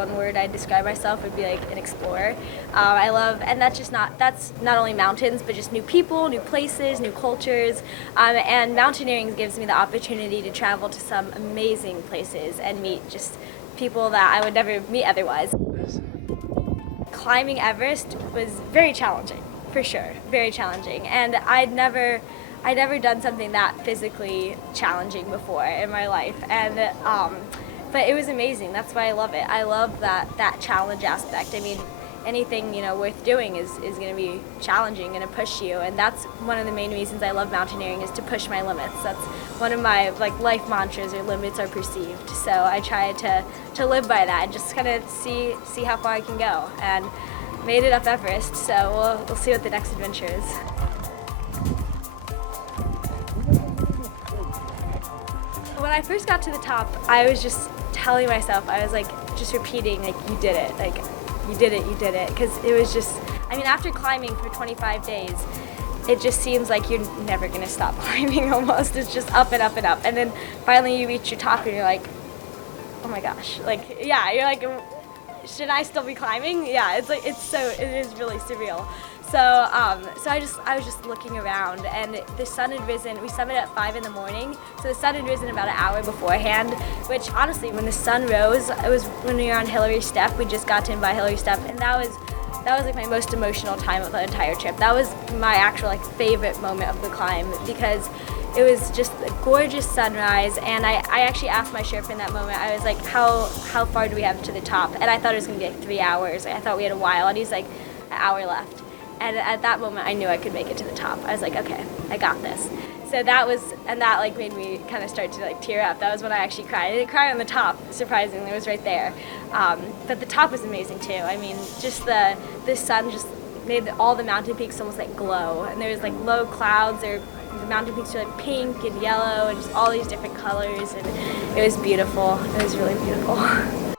one word I'd describe myself would be like an explorer. I love, and that's not only mountains, but just new people, new places, new cultures. And mountaineering gives me the opportunity to travel to some amazing places and meet just people that I would never meet otherwise. Climbing Everest was very challenging, for sure, very challenging. And I'd never done something that physically challenging before in my life. And but it was amazing. That's why I love it. I love that challenge aspect. I mean, anything worth doing is going to be challenging, going to push you, and that's one of the main reasons I love mountaineering, is to push my limits. That's one of my life mantras, or limits are perceived. So I try to live by that and just kind of see how far I can go, and made it up Everest. So we'll see what the next adventure is. When I first got to the top, I was just telling myself, I was just repeating, you did it, you did it, because it was just, after climbing for 25 days, it just seems like you're never going to stop climbing almost. It's just up and up and up. And then finally you reach your top and you're like, oh my gosh, you're like, should I still be climbing? Yeah, it is really surreal. So I was just looking around, and the sun had risen. We summited at 5 in the morning, so the sun had risen about an hour beforehand, which honestly, when the sun rose, it was when we were on Hillary Step. We just got in by Hillary Step, and that was my most emotional time of the entire trip. That was my actual favorite moment of the climb, because it was just a gorgeous sunrise. And I actually asked my Sherpa in that moment, I was like, how far do we have to the top? And I thought it was going to be 3 hours. I thought we had a while, and he's like, an hour left. And at that moment, I knew I could make it to the top. I was like, okay, I got this. So that made me kind of start to tear up. That was when I actually cried. I didn't cry on the top, surprisingly. It was right there. But the top was amazing too. Just the sun just made all the mountain peaks almost glow. And there was low clouds. The mountain peaks were pink and yellow and just all these different colors. And it was beautiful. It was really beautiful.